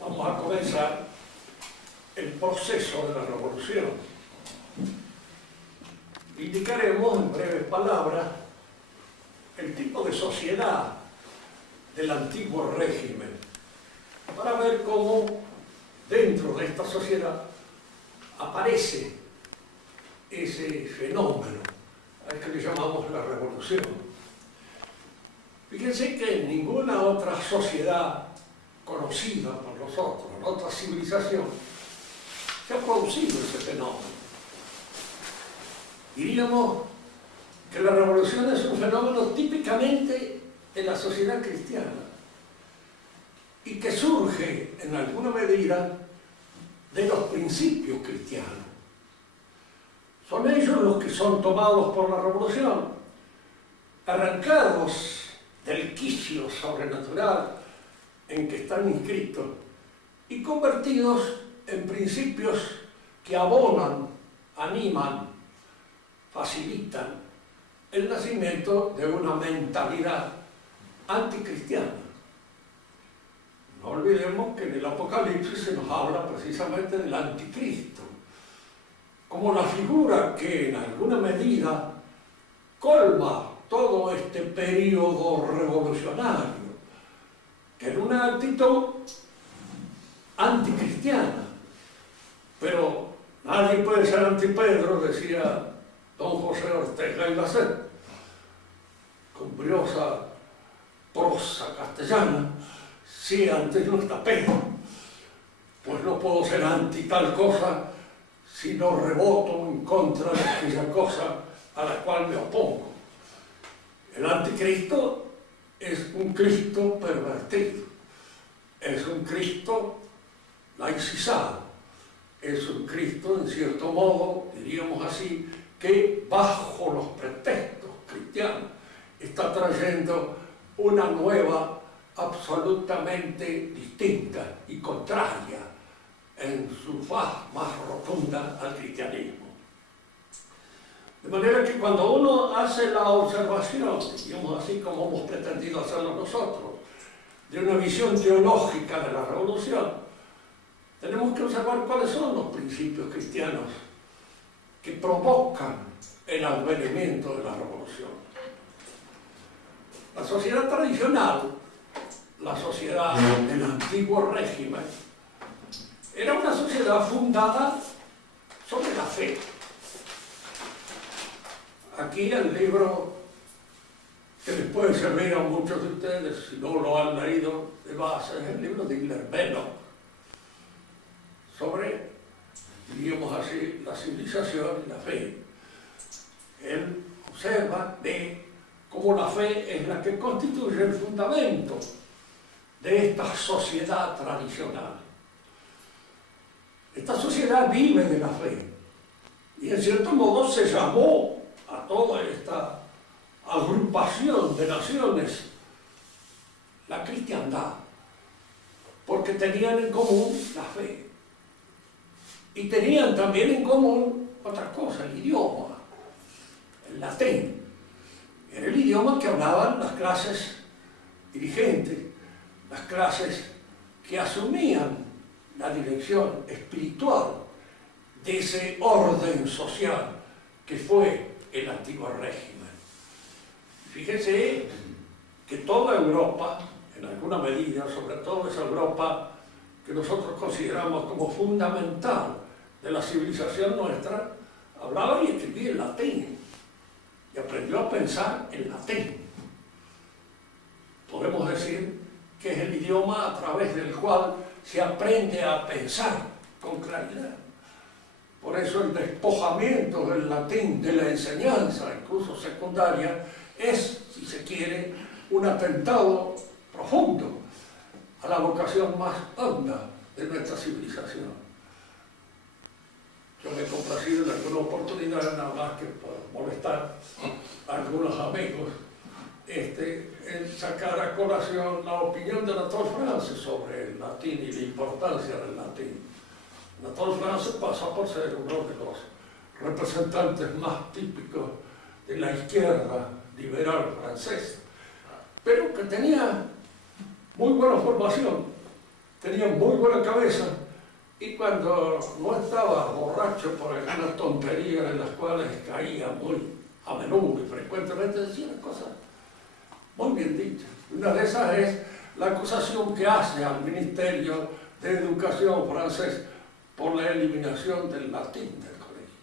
Vamos a comenzar el proceso de la revolución. Indicaremos en breves palabras el tipo de sociedad del antiguo régimen, para ver cómo dentro de esta sociedad aparece ese fenómeno al que le llamamos la revolución. Fíjense que en ninguna otra sociedad conocida por nosotros, en otra civilización, se ha producido ese fenómeno. Diríamos que la revolución es un fenómeno típicamente de la sociedad cristiana y que surge en alguna medida de los principios cristianos. Son ellos los que son tomados por la revolución, arrancados del quicio sobrenatural en que están inscritos y convertidos en principios que abonan, animan, facilitan el nacimiento de una mentalidad anticristiana. No olvidemos que en el Apocalipsis se nos habla precisamente del anticristo, como la figura que en alguna medida colma todo este periodo revolucionario, que en una actitud anticristiana. Pero nadie puede ser anti-Pedro, decía don José Ortega y Gasset, con briosa prosa castellana, si antes no está Pedro, pues no puedo ser anti tal cosa si no reboto en contra de aquella cosa a la cual me opongo. El anticristo es un Cristo pervertido, es un Cristo laicizado, es un Cristo, en cierto modo, diríamos así, que bajo los pretextos cristianos está trayendo una nueva, absolutamente distinta y contraria en su faz más rotunda al cristianismo. De manera que cuando uno hace la observación, digamos así como hemos pretendido hacerlo nosotros, de una visión teológica de la revolución, tenemos que observar cuáles son los principios cristianos que provocan el advenimiento de la revolución. La sociedad tradicional, la sociedad del antiguo régimen, era una sociedad fundada sobre la fe. Aquí el libro que les puede servir a muchos de ustedes, si no lo han leído de base, es el libro de Hilaire Belloc, sobre, diríamos así, la civilización y la fe. Él observa, ve cómo la fe es la que constituye el fundamento de esta sociedad tradicional. Esta sociedad vive de la fe y en cierto modo se llamó a toda esta agrupación de naciones la cristiandad, porque tenían en común la fe y tenían también en común otra cosa, el idioma, el latín. Era el idioma que hablaban las clases dirigentes, las clases que asumían la dirección espiritual de ese orden social que fue el antiguo régimen. Fíjense que toda Europa, en alguna medida, sobre todo esa Europa que nosotros consideramos como fundamental de la civilización nuestra, hablaba y escribía en latín y aprendió a pensar en latín. Podemos decir que es el idioma a través del cual se aprende a pensar con claridad. Por eso el despojamiento del latín de la enseñanza, incluso secundaria, es, si se quiere, un atentado profundo a la vocación más honda de nuestra civilización. Yo me he complacido en alguna oportunidad, nada más que por molestar a algunos amigos, en sacar a colación la opinión de Anatole France sobre el latín y la importancia del latín. Anatole France pasa por ser uno de los representantes más típicos de la izquierda liberal francés, pero que tenía muy buena formación, tenía muy buena cabeza, y cuando no estaba borracho por algunas tonterías en las cuales caía muy a menudo y frecuentemente, decía las cosas muy bien dichas. Una de esas es la acusación que hace al Ministerio de Educación francés por la eliminación del latín del colegio.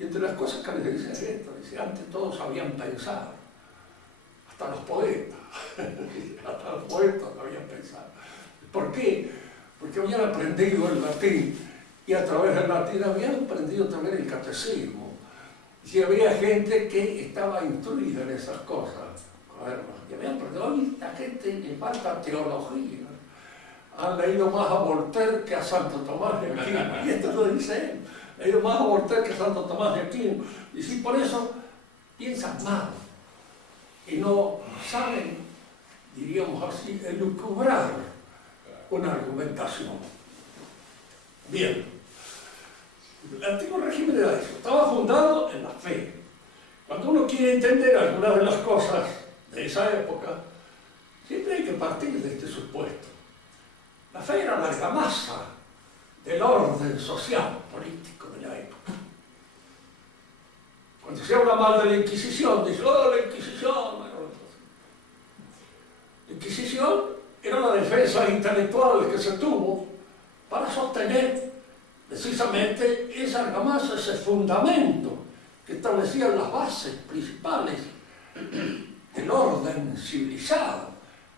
Y entre las cosas que le dice esto, dice, antes todos habían pensado, hasta los poetas, hasta los poetas habían pensado. ¿Por qué? Porque habían aprendido el latín y a través del latín habían aprendido también el catecismo. Y había gente que estaba instruida en esas cosas. Y habían aprendido, hoy la gente le falta teología. Han leído más a Voltaire que a Santo Tomás de Aquino. Y esto lo dice él. Han leído más a Voltaire que a Santo Tomás de Aquino. Y si por eso piensan mal y no saben, diríamos así, elucubrar una argumentación. Bien. El antiguo régimen era eso. Estaba fundado en la fe. Cuando uno quiere entender algunas de las cosas de esa época, siempre hay que partir de este supuesto. La fe era la argamasa del orden social, político de la época. Cuando se habla mal de la Inquisición, dice, oh, la Inquisición. La Inquisición era la defensa intelectual que se tuvo para sostener precisamente esa argamasa, ese fundamento que establecían las bases principales del orden civilizado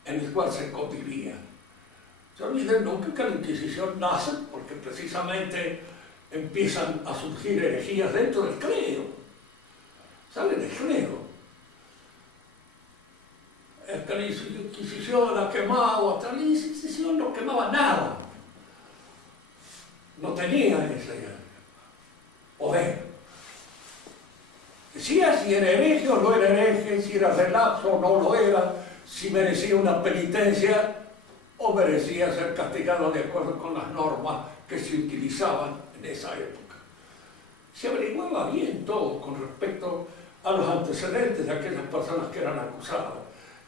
en el cual se convivía. Se olviden nunca que la Inquisición nace porque precisamente empiezan a surgir herejías dentro del clero. Sale del clero. Es que la Inquisición la quemaba, hasta la Inquisición no quemaba nada. No tenía ese poder. Decía si era hereje o no era hereje, si era relapso o no lo era, si merecía una penitencia o merecía ser castigado de acuerdo con las normas que se utilizaban en esa época. Se averiguaba bien todo con respecto a los antecedentes de aquellas personas que eran acusadas.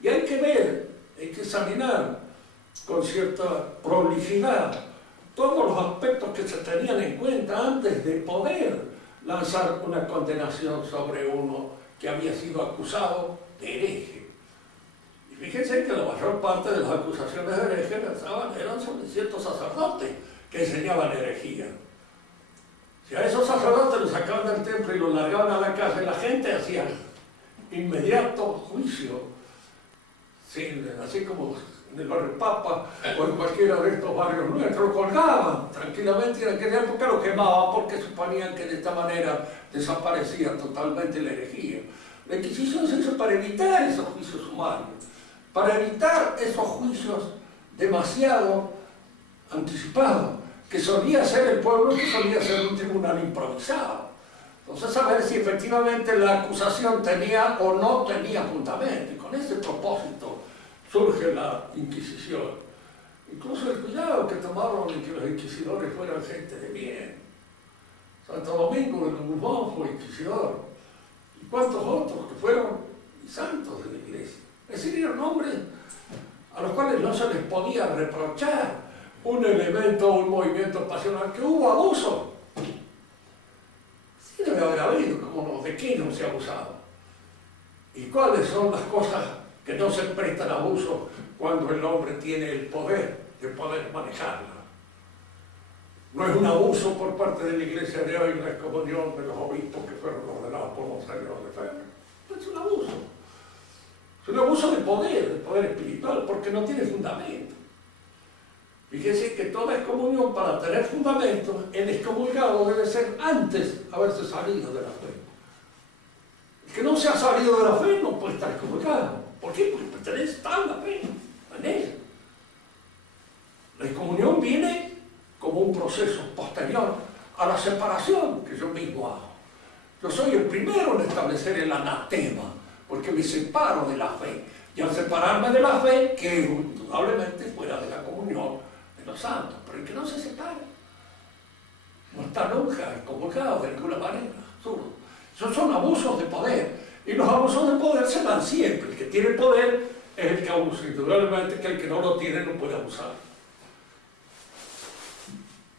Y hay que ver, hay que examinar con cierta prolijidad todos los aspectos que se tenían en cuenta antes de poder lanzar una condenación sobre uno que había sido acusado de hereje. Y fíjense que la mayor parte de las acusaciones de hereje eran sobre ciertos sacerdotes que enseñaban herejía. Si a esos sacerdotes los sacaban del templo y los largaban a la casa, la gente hacía inmediato juicio, así como en el barrio Papa o en cualquiera de estos barrios nuestros, colgaban tranquilamente y en aquella época lo quemaban porque suponían que de esta manera desaparecía totalmente la herejía. La Inquisición se hizo para evitar esos juicios sumarios, para evitar esos juicios demasiado anticipados, que solía ser el pueblo, que solía ser un tribunal improvisado. Entonces, a ver si efectivamente la acusación tenía o no tenía fundamento, y con ese propósito surge la Inquisición. Incluso el cuidado que tomaron de que los inquisidores fueran gente de bien. Santo Domingo de Guzmán fue inquisidor. ¿Y cuántos otros que fueron santos de la iglesia? Es decir, eran hombres a los cuales no se les podía reprochar un elemento, un movimiento pasional, que hubo abuso. Sí debe haber habido, como no, ¿de qué no se ha abusado? ¿Y cuáles son las cosas que no se prestan a abuso cuando el hombre tiene el poder de poder manejarla? No es un abuso por parte de la iglesia de hoy la excomunión de los obispos que fueron ordenados por Monseñor Lefebvre. No es un abuso. Es un abuso de poder espiritual, porque no tiene fundamento. Fíjense que toda excomunión, para tener fundamento, el excomulgado debe ser antes haberse salido de la fe. El que no se ha salido de la fe no puede estar excomulgado. ¿Por qué? Porque pertenece a la fe, en ella. La excomunión viene como un proceso posterior a la separación que yo mismo hago. Yo soy el primero en establecer el anatema, porque me separo de la fe. Y al separarme de la fe, quedo indudablemente fuera de la comunión de los santos. Pero el que no se separa, no está nunca excomulgado de ninguna manera. Esos son abusos de poder. Y los abusos de poder se dan siempre. El que tiene poder es el que abusa. Indudablemente que el que no lo tiene no puede abusar.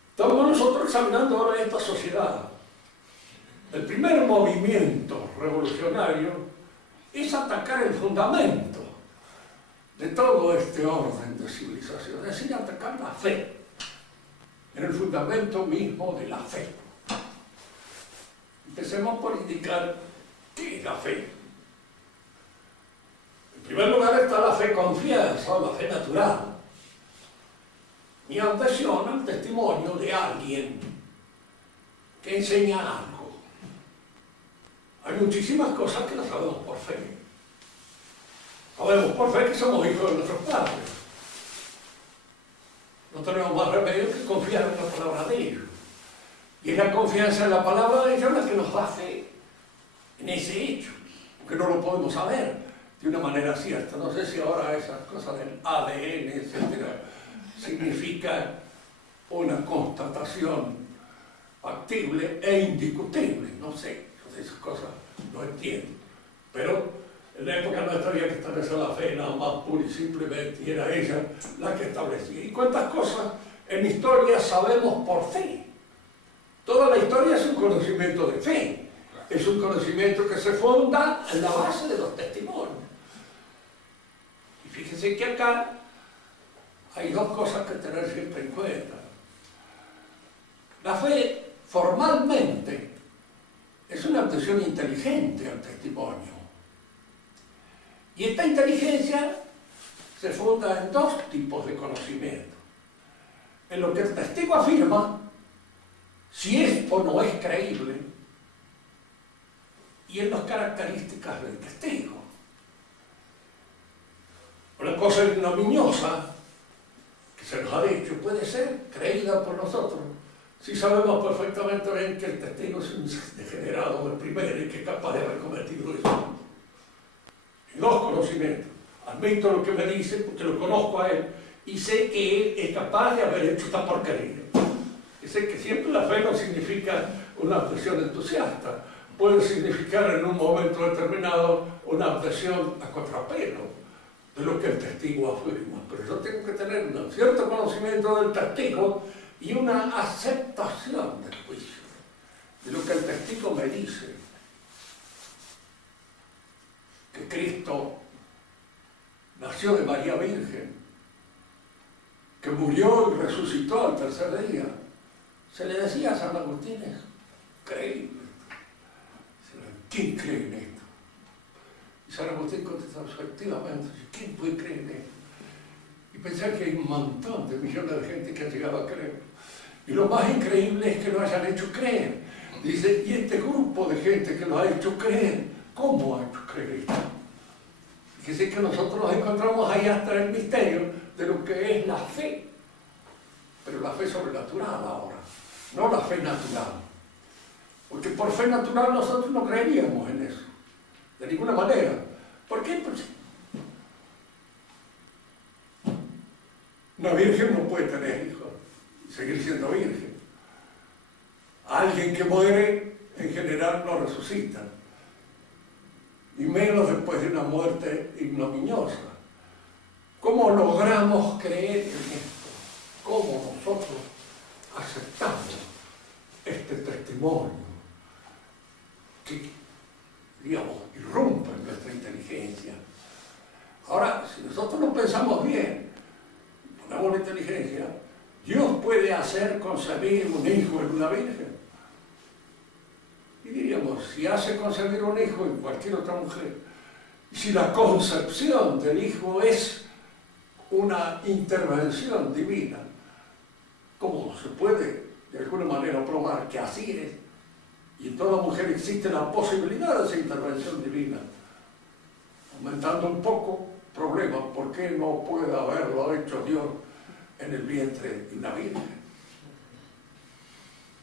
Estamos nosotros examinando ahora esta sociedad. El primer movimiento revolucionario es atacar el fundamento de todo este orden de civilización, es decir, atacar la fe, en el fundamento mismo de la fe. Empecemos por indicar qué es la fe. En primer lugar está la fe confianza o la fe natural. Mi adhesión al testimonio de alguien que enseña algo. Hay muchísimas cosas que las sabemos por fe. Sabemos por fe que somos hijos de nuestros padres. No tenemos más remedio que confiar en la palabra de ellos. Y es la confianza en la palabra de ellos la que nos da fe en ese hecho, porque no lo podemos saber de una manera cierta. No sé si ahora esas cosas del ADN, etcétera, significa una constatación factible e indiscutible. No sé, esas cosas no entiendo. Pero en la época nuestra había que establecer la fe nada más pura y simplemente, y era ella la que establecía. ¿Y cuántas cosas en historia sabemos por fe? Toda la historia es un conocimiento de fe. Es un conocimiento que se funda en la base de los testimonios. Y fíjense que acá hay dos cosas que tener siempre en cuenta. La fe, formalmente, es una adhesión inteligente al testimonio. Y esta inteligencia se funda en dos tipos de conocimiento. En lo que el testigo afirma, si es o no es creíble, y en las características del testigo. Una cosa ignominiosa que se nos ha dicho puede ser creída por nosotros si sabemos perfectamente bien que el testigo es un degenerado de primera y que es capaz de haber cometido eso. Y dos conocimientos. Admito lo que me dice porque lo conozco a él y sé que él es capaz de haber hecho esta porquería. Y sé que siempre la fe no significa una adhesión entusiasta. Puede significar en un momento determinado una adhesión a contrapelo de lo que el testigo afirma. Pero yo tengo que tener un cierto conocimiento del testigo y una aceptación del juicio, de lo que el testigo me dice. Que Cristo nació de María Virgen, que murió y resucitó al tercer día. Se le decía a San Agustín, es creíble. ¿Quién cree en esto? Y San Agustín contestó, efectivamente, ¿quién puede creer en esto? Y pensé que hay un montón de millones de gente que ha llegado a creer. Y lo más increíble es que lo hayan hecho creer. Dice, y este grupo de gente que lo ha hecho creer, ¿cómo ha hecho creer esto? Fíjense que nosotros nos encontramos ahí hasta el misterio de lo que es la fe. Pero la fe sobrenatural ahora, no la fe natural. Porque por fe natural nosotros no creeríamos en eso, de ninguna manera. ¿Por qué? Pues una virgen no puede tener hijos y seguir siendo virgen. Alguien que muere, en general, no resucita. Y menos después de una muerte ignominiosa. ¿Cómo logramos creer en esto? ¿Cómo nosotros aceptamos este testimonio que, digamos, irrumpe en nuestra inteligencia? Ahora, si nosotros lo pensamos bien, ponemos la inteligencia, Dios puede hacer concebir un hijo en una virgen. Y diríamos, si hace concebir un hijo en cualquier otra mujer, si la concepción del hijo es una intervención divina, ¿cómo se puede de alguna manera probar que así es? Y en toda mujer existe la posibilidad de esa intervención divina. Aumentando un poco problemas, ¿por qué no puede haberlo hecho Dios en el vientre de una virgen?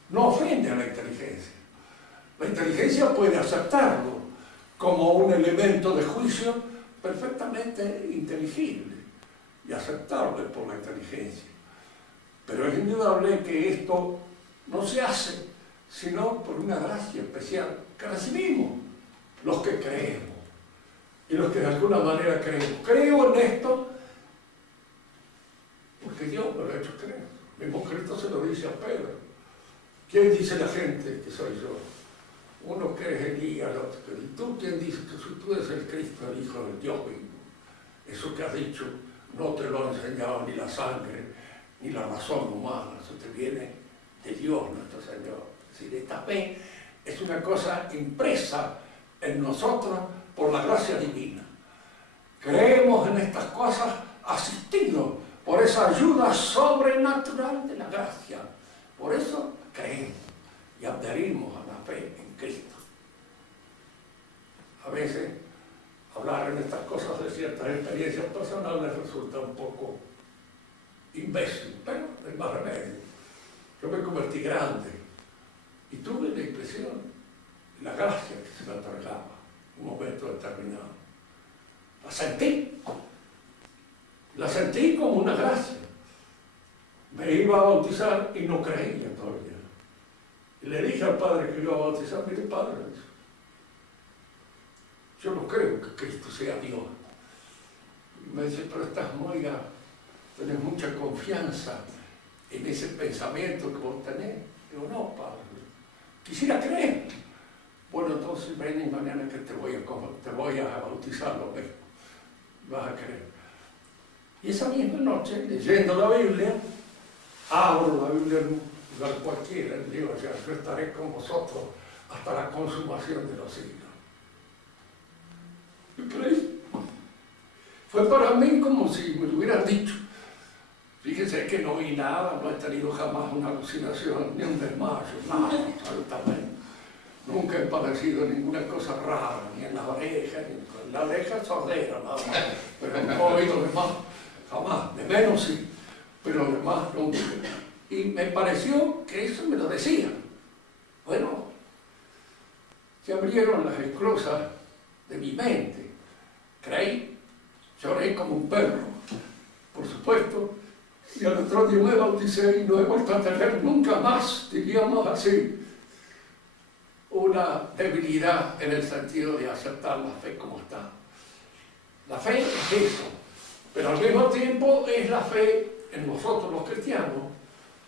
No ofende a la inteligencia. La inteligencia puede aceptarlo como un elemento de juicio perfectamente inteligible y aceptable por la inteligencia. Pero es indudable que esto no se hace sino por una gracia especial que recibimos los que creemos y los que de alguna manera creemos. Creo en esto porque Dios me lo ha hecho creer. El mismo Cristo se lo dice a Pedro. ¿Quién dice la gente que soy yo? Uno que es Elías, el otro que... ¿Y tú quién dices que tú eres el Cristo, el Hijo del Dios vivo? Eso que has dicho no te lo ha enseñado ni la sangre, ni la razón humana. Eso te viene de Dios, nuestro Señor. Es decir, esta fe es una cosa impresa en nosotros por la gracia divina. Creemos en estas cosas asistidos por esa ayuda sobrenatural de la gracia. Por eso creemos y adherimos a la fe en Cristo. A veces hablar en estas cosas de ciertas experiencias personales resulta un poco imbécil, pero no hay más remedio. Yo me convertí grande y tuve la impresión, la gracia que se me otorgaba en un momento determinado. La sentí como una gracia. Me iba a bautizar y no creía todavía. Y le dije al padre que iba a bautizar, mire padre, yo no creo que Cristo sea Dios. Y me dice, pero estás muy, tenés mucha confianza en ese pensamiento que vos tenés. Digo, no, padre, quisiera creer. Bueno, entonces ven y mañana que te voy a bautizar, lo mismo. Vas a creer. Y esa misma noche, leyendo la Biblia, abro la Biblia en un lugar cualquiera, y digo, ya, yo estaré con vosotros hasta la consumación de los siglos. Y creí. Fue para mí como si me lo hubieran dicho. Fíjense que no vi nada, no he tenido jamás una alucinación, ni un desmayo, nada, absolutamente. Nunca he padecido ninguna cosa rara, ni en las orejas, ni en la oreja sordera, nada más. Pero no he oído demás, jamás, de menos sí, pero demás nunca. Y me pareció que eso me lo decía. Bueno, se abrieron las esclusas de mi mente. Creí, lloré como un perro, por supuesto, y al otro día me bauticé y no he vuelto a tener nunca más, diríamos así, una debilidad en el sentido de aceptar la fe como está. La fe es eso, pero al mismo tiempo es la fe en nosotros los cristianos,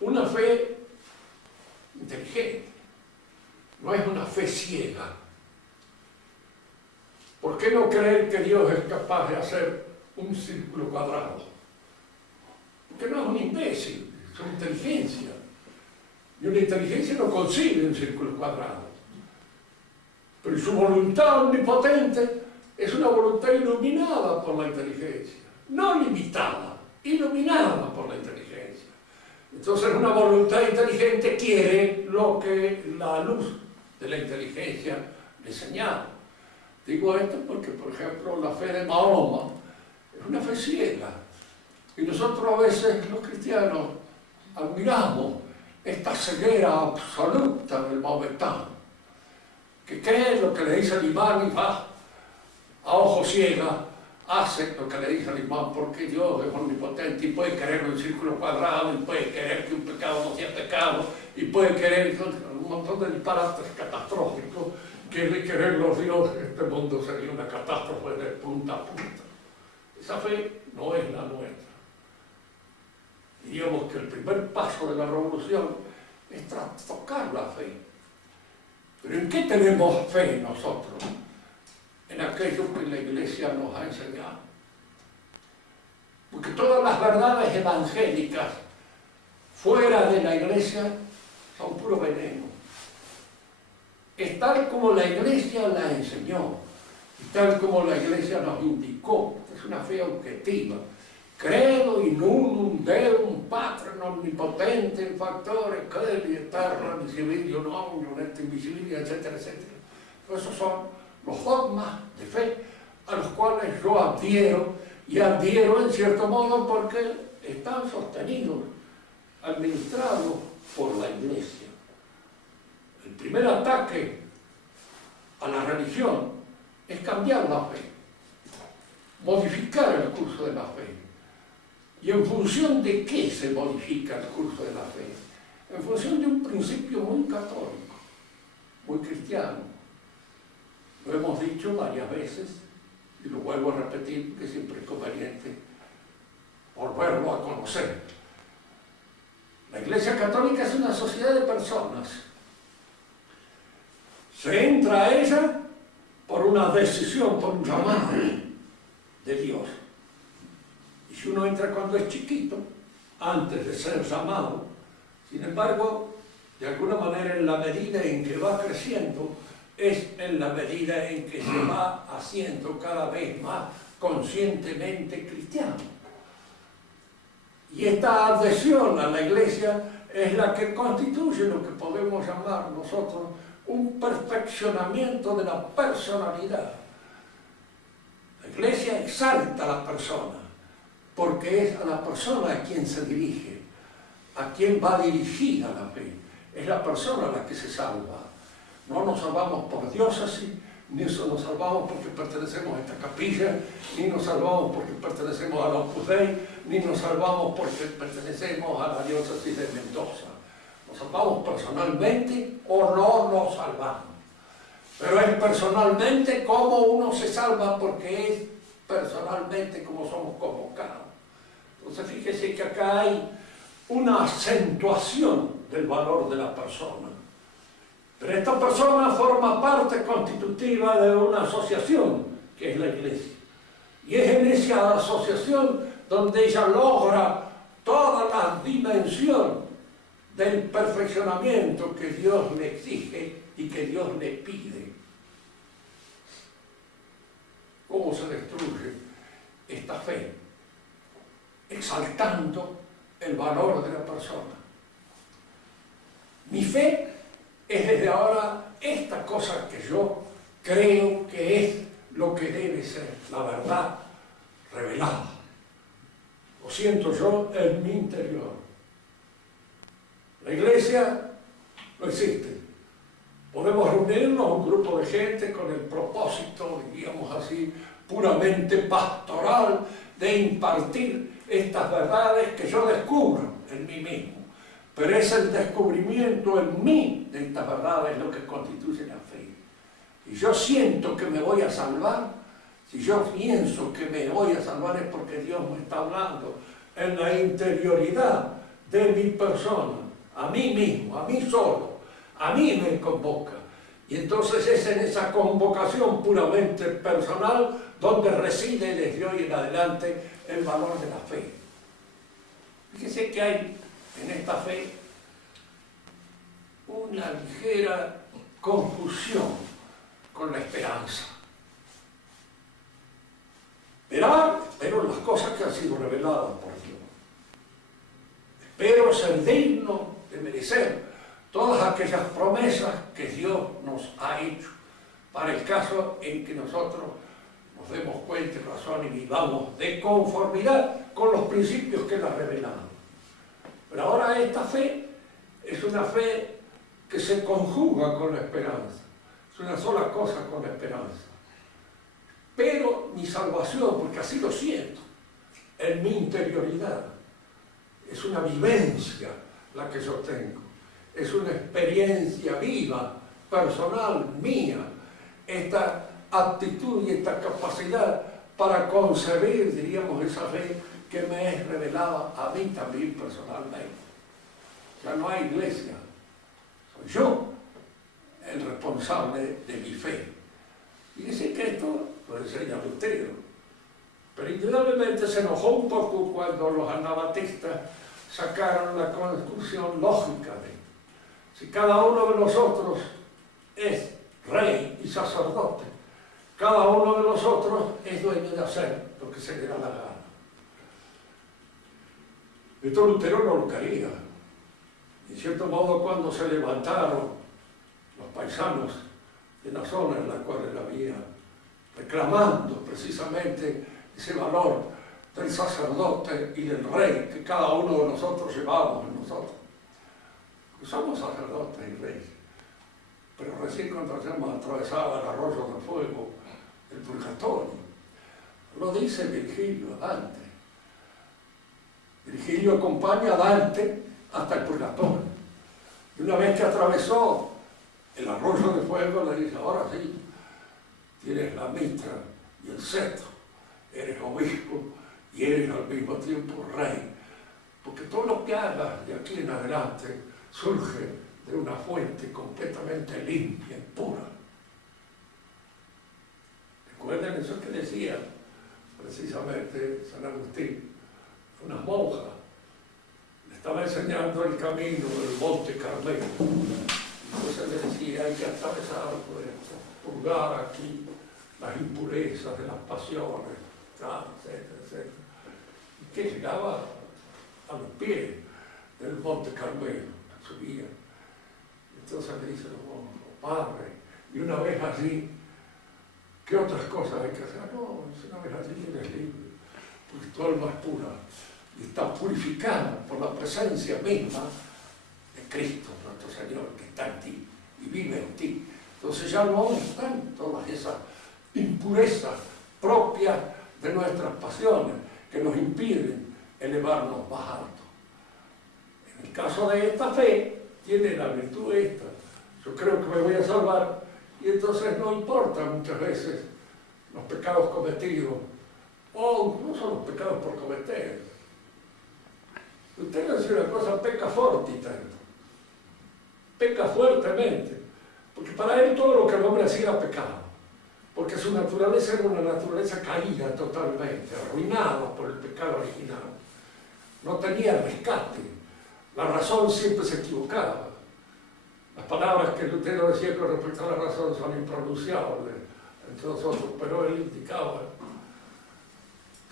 una fe inteligente, no es una fe ciega. ¿Por qué no creer que Dios es capaz de hacer un círculo cuadrado? Porque no es un imbécil, es una inteligencia. Y una inteligencia no concibe un círculo cuadrado. Pero su voluntad omnipotente es una voluntad iluminada por la inteligencia, no limitada, iluminada por la inteligencia. Entonces una voluntad inteligente quiere lo que la luz de la inteligencia le señala. Digo esto porque, por ejemplo, la fe de Mahoma es una fe ciega. Y nosotros a veces, los cristianos, admiramos esta ceguera absoluta del maometano, que cree lo que le dice el imán y va a ojo ciega, hace lo que le dice el imán porque Dios es omnipotente y puede querer un círculo cuadrado y puede querer que un pecado no sea pecado y puede querer un montón de disparates catastróficos que de querer los dioses este mundo sería una catástrofe de punta a punta. Esa fe no es la nuestra. Diríamos que el primer paso de la revolución es trastocar la fe. ¿Pero en qué tenemos fe nosotros? En aquello que la Iglesia nos ha enseñado. Porque todas las verdades evangélicas fuera de la Iglesia son puro veneno. Es tal como la Iglesia la enseñó, y tal como la Iglesia nos indicó. Es una fe objetiva. Credo in unum Deum Patrem omnipotente, factore, celi, eterno, visibilio, omnium, et invisibilio, etcétera, etcétera. Esos son los dogmas de fe a los cuales yo adhiero, y adhiero en cierto modo porque están sostenidos, administrados por la Iglesia. El primer ataque a la religión es cambiar la fe, modificar el curso de la fe. ¿Y en función de qué se modifica el curso de la fe? En función de un principio muy católico, muy cristiano. Lo hemos dicho varias veces y lo vuelvo a repetir porque siempre es conveniente volverlo a conocer. La Iglesia Católica es una sociedad de personas. Se entra a ella por una decisión, por un llamado de Dios. Y si uno entra cuando es chiquito, antes de ser llamado, sin embargo, de alguna manera en la medida en que va creciendo, es en la medida en que se va haciendo cada vez más conscientemente cristiano. Y esta adhesión a la Iglesia es la que constituye lo que podemos llamar nosotros un perfeccionamiento de la personalidad. La Iglesia exalta a la persona, porque es a la persona a quien se dirige, a quien va dirigida la fe. Es la persona la que se salva. No nos salvamos por diócesis, ni nos salvamos porque pertenecemos a esta capilla, ni nos salvamos porque pertenecemos a la Opus Dei, ni nos salvamos porque pertenecemos a la diócesis de Mendoza. Nos salvamos personalmente o no nos salvamos. Pero es personalmente como uno se salva, porque es personalmente como somos convocados. Entonces fíjese que acá hay una acentuación del valor de la persona. Pero esta persona forma parte constitutiva de una asociación, que es la Iglesia. Y es en esa asociación donde ella logra toda la dimensión del perfeccionamiento que Dios le exige y que Dios le pide. ¿Cómo se destruye esta fe? Exaltando el valor de la persona. Mi fe es desde ahora esta cosa que yo creo que es lo que debe ser la verdad revelada. Lo siento yo en mi interior. La Iglesia no existe. Podemos reunirnos un grupo de gente con el propósito, diríamos así, puramente pastoral, de impartir estas verdades que yo descubro en mí mismo. Pero es el descubrimiento en mí de estas verdades lo que constituye la fe. Y yo siento que me voy a salvar, si yo pienso que me voy a salvar, es porque Dios me está hablando en la interioridad de mi persona, a mí mismo, a mí solo, a mí me convoca. Y entonces es en esa convocación puramente personal donde reside desde hoy en adelante el valor de la fe. Fíjese que hay en esta fe una ligera confusión con la esperanza. Espero las cosas que han sido reveladas por Dios. Espero ser digno de merecer todas aquellas promesas que Dios nos ha hecho para el caso en que nosotros nos demos cuenta y razón y vivamos de conformidad con los principios que Él ha revelado. Pero ahora esta fe es una fe que se conjuga con la esperanza. Es una sola cosa con la esperanza. Pero mi salvación, porque así lo siento, en mi interioridad, es una vivencia la que yo tengo. Es una experiencia viva, personal, mía, esta aptitud y esta capacidad para concebir, diríamos, esa fe que me es revelada a mí también personalmente. Ya no hay iglesia, soy yo el responsable de mi fe. Fíjense que esto lo enseña Lutero, pero indudablemente se enojó un poco cuando los anabatistas sacaron la conclusión lógica de si cada uno de nosotros es rey y sacerdote, cada uno de nosotros es dueño de hacer lo que se le da la gana. Esto Lutero no lo quería. En cierto modo, cuando se levantaron los paisanos de la zona en la cual él había, reclamando precisamente ese valor del sacerdote y del rey que cada uno de nosotros llevamos en nosotros. Somos sacerdotes y reyes, pero recién cuando hemos atravesado el arroyo de fuego, el purgatorio, lo dice Virgilio a Dante. Virgilio acompaña a Dante hasta el purgatorio. Y una vez que atravesó el arroyo de fuego, le dice, ahora sí, tienes la mitra y el cetro, eres obispo y eres al mismo tiempo rey, porque todo lo que hagas de aquí en adelante surge de una fuente completamente limpia y pura. ¿Recuerdan eso que decía precisamente San Agustín? Una monja le estaba enseñando el camino del Monte Carmelo. Entonces le decía, hay que atravesar, purgar aquí las impurezas de las pasiones, etcétera, etcétera. Y que llegaba a los pies del Monte Carmelo, subía. Entonces le dice los monjes, padre, y una vez allí, ¿qué otras cosas hay que hacer? No, una vez allí eres libre, porque tu alma es pura y está purificada por la presencia misma de Cristo, nuestro Señor, que está en ti y vive en ti. Entonces ya no están todas esas impurezas propias de nuestras pasiones que nos impiden elevarnos más alto. En el caso de esta fe, tiene la virtud esta. Yo creo que me voy a salvar y entonces no importa muchas veces los pecados cometidos o incluso los pecados por cometer. Usted le dice una cosa, peca fortita, peca fuertemente, porque para él todo lo que el hombre hacía era pecado, porque su naturaleza era una naturaleza caída totalmente, arruinada por el pecado original. No tenía rescate, la razón siempre se equivocaba. Las palabras que Lutero decía con respecto a la razón son impronunciables entre nosotros, pero él indicaba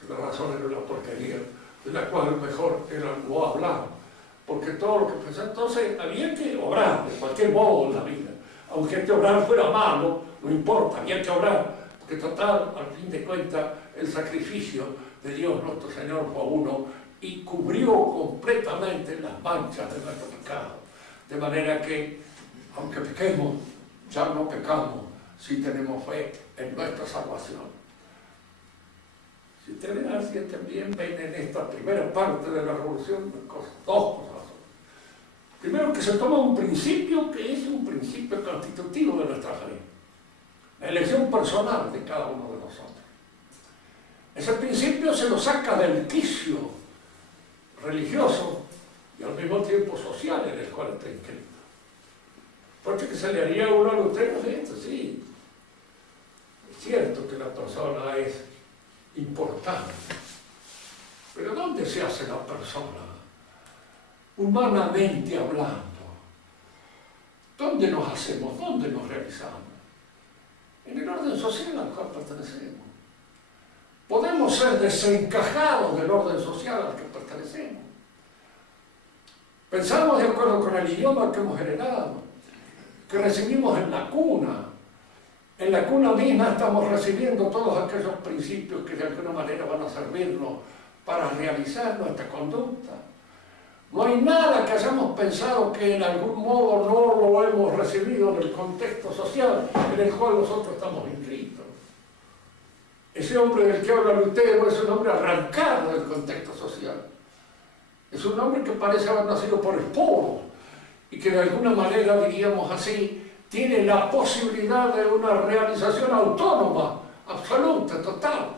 que la razón era una porquería, de la cual mejor era no hablar, porque todo lo que pensaba, entonces había que obrar de cualquier modo en la vida, aunque este obrar fuera malo, no importa, había que obrar, porque total, al fin de cuentas, el sacrificio de Dios nuestro Señor fue uno y cubrió completamente las manchas de nuestro pecado, de manera que, aunque pequemos, ya no pecamos si tenemos fe en nuestra salvación. Si ustedes también ven en esta primera parte de la revolución dos cosas. Primero, que se toma un principio que es un principio constitutivo de nuestra fe, la elección personal de cada uno de nosotros. Ese principio se lo saca del quicio religioso y al mismo tiempo social en el cual está inscrito. Porque que se le haría uno a Lutero de esto, sí. Es cierto que la persona es importante, pero ¿dónde se hace la persona? Humanamente hablando, ¿dónde nos hacemos? ¿Dónde nos realizamos? En el orden social al cual pertenecemos. Podemos ser desencajados del orden social al que pertenecemos. Pensamos de acuerdo con el idioma que hemos heredado, que recibimos en la cuna. En la cuna misma estamos recibiendo todos aquellos principios que de alguna manera van a servirnos para realizar nuestra conducta. No hay nada que hayamos pensado que en algún modo no lo hemos recibido en el contexto social en el cual nosotros estamos inscritos. Ese hombre del que habla Lutero es un hombre arrancado del contexto social. Es un hombre que parece haber nacido por esporos y que de alguna manera, diríamos así, tiene la posibilidad de una realización autónoma, absoluta, total.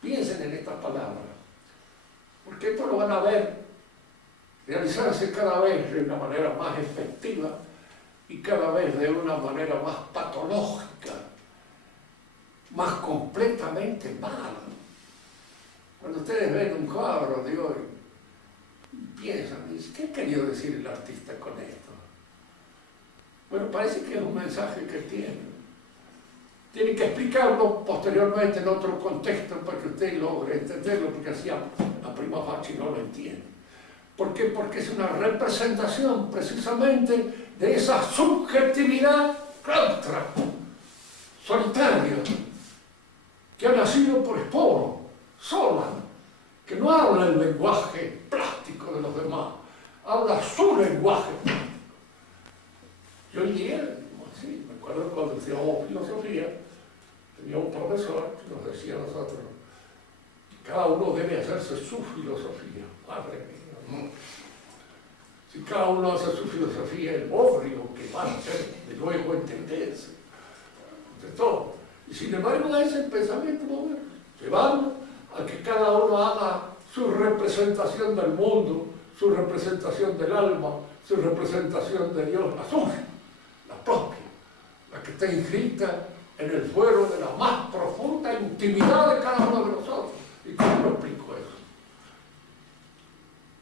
Piensen en estas palabras, porque esto lo van a ver realizarse cada vez de una manera más efectiva y cada vez de una manera más patológica, más completamente mala. Cuando ustedes ven un cuadro de hoy, piensan, ¿qué ha querido decir el artista con esto? Bueno, parece que es un mensaje que tiene. Tiene que explicarlo posteriormente en otro contexto para que usted logre entenderlo, porque así a prima facie no lo entiende. ¿Por qué? Porque es una representación precisamente de esa subjetividad claustra, solitaria, que ha nacido por esporo, sola, que no habla el lenguaje plástico de los demás, habla su lenguaje plástico. Yo hoy día, sí, me acuerdo cuando estudiábamos filosofía, tenía un profesor que nos decía a nosotros, cada uno debe hacerse su filosofía. Madre mía, Si cada uno hace su filosofía, el obvio que va a ser de luego entenderse de todo. Y sin embargo es el pensamiento moderno, llevando a que cada uno haga su representación del mundo, su representación del alma, su representación de Dios, la suya, la propia, la que está inscrita en el fuero de la más profunda intimidad de cada uno de nosotros. ¿Y cómo lo explico eso?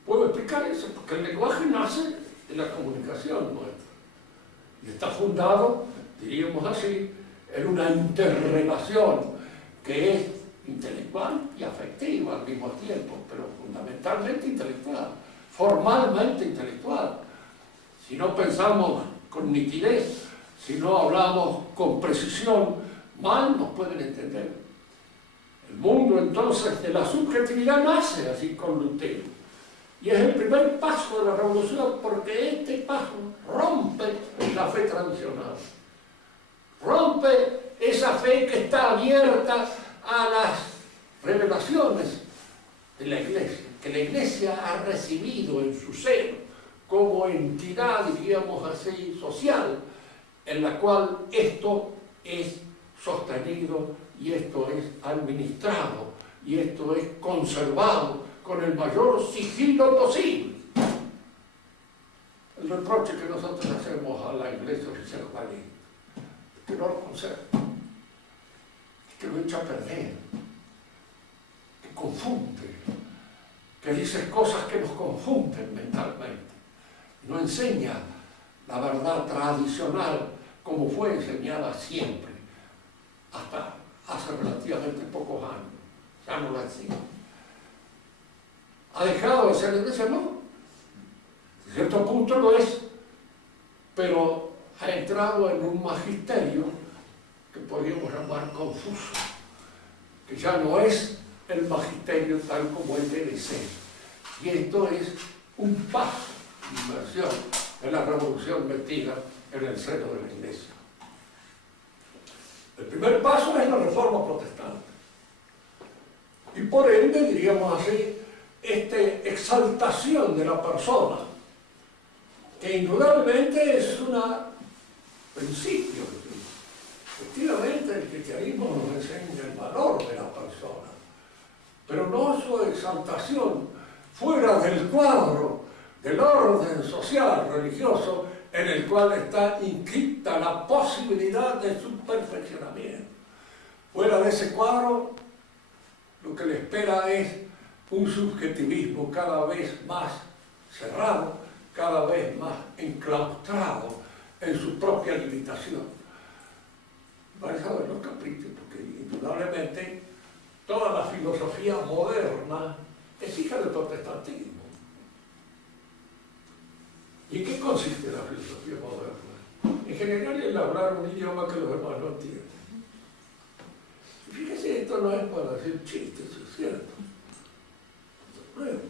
Puedo explicar eso porque el lenguaje nace de la comunicación nuestra y está fundado, diríamos así, en una interrelación que es intelectual y afectiva al mismo tiempo, pero fundamentalmente intelectual, formalmente intelectual. Si no pensamos con nitidez, si no hablamos con precisión, mal nos pueden entender. El mundo entonces de la subjetividad nace así con Lutero. Y es el primer paso de la revolución porque este paso rompe la fe tradicional. Rompe esa fe que está abierta a las revelaciones de la Iglesia, que la Iglesia ha recibido en su seno como entidad, diríamos así, social, en la cual esto es sostenido y esto es administrado y esto es conservado con el mayor sigilo posible. El reproche que nosotros hacemos a la Iglesia oficial es que no lo conserva, que lo echa a perder, que confunde, que dice cosas que nos confunden mentalmente, no enseña la verdad tradicional como fue enseñada siempre, hasta hace relativamente pocos años, ya no la enseña. ¿Ha dejado de ser iglesia? No. En cierto punto lo es, pero ha entrado en un magisterio que podríamos llamar confuso, que ya no es el magisterio tal como él debe ser. Y esto es un paso de inversión en la revolución metida en el seno de la Iglesia. El primer paso es la reforma protestante. Y por ende, diríamos así, esta exaltación de la persona, que indudablemente es un principio. Efectivamente, el cristianismo nos enseña el valor de la persona, pero no su exaltación fuera del cuadro del orden social, religioso, en el cual está inscrita la posibilidad de su perfeccionamiento. Fuera de ese cuadro, lo que le espera es un subjetivismo cada vez más cerrado, cada vez más enclaustrado en su propia limitación. Vais a ver los caprichos, porque indudablemente toda la filosofía moderna es hija del protestantismo. ¿Y en qué consiste la filosofía moderna? En general, el hablar un idioma que los demás no entienden. Y fíjese, esto no es para hacer chistes, es cierto. Bueno,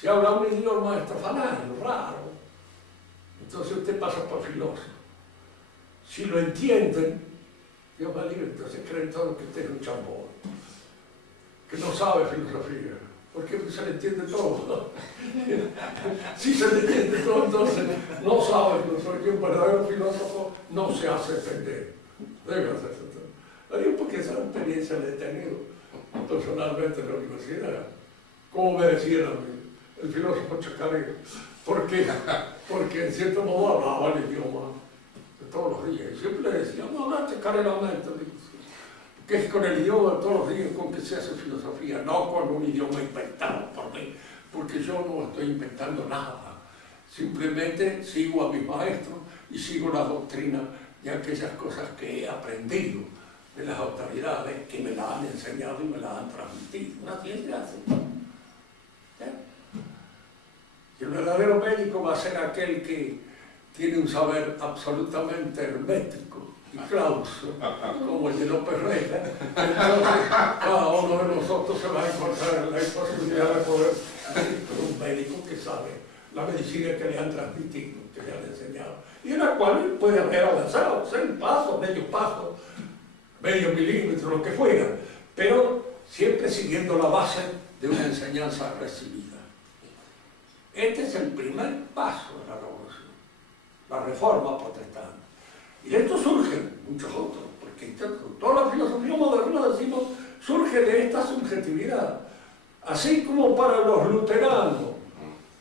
si habla un idioma estrafalario, raro, entonces usted pasa por filósofo. Si lo entienden, Dios me libre, entonces creen todo que usted es un chambón, que no sabe filosofía, porque se le entiende todo. Si se le entiende todo, entonces no sabe filosofía, que un verdadero filósofo no se hace entender. Debe hacerse entender. Lo digo porque esa experiencia la he tenido personalmente en la universidad. Como me decían a mí, el filósofo chacarero. ¿Por qué? Porque en cierto modo hablaba el idioma de todos los días. Y siempre le decía, no hablar chacareramente, que es con el idioma de todos los días con que se hace filosofía, no con un idioma inventado por mí, porque yo no estoy inventando nada. Simplemente sigo a mis maestros y sigo la doctrina de aquellas cosas que he aprendido de las autoridades que me la han enseñado y me la han transmitido. Una ciencia así. Y el verdadero médico va a ser aquel que tiene un saber absolutamente hermético y clauso, como el de López Rega. Entonces, cada uno de nosotros se va a encontrar en la imposibilidad de poder ir con un médico que sabe la medicina que le han transmitido, que le han enseñado, y en la cual puede haber avanzado, 6 pasos, medio milímetro, lo que fuera, pero siempre siguiendo la base de una enseñanza recibida. Este es el primer paso de la revolución, la reforma protestante. Y de esto surgen muchos otros, porque toda la filosofía moderna, decimos, surge de esta subjetividad. Así como para los luteranos,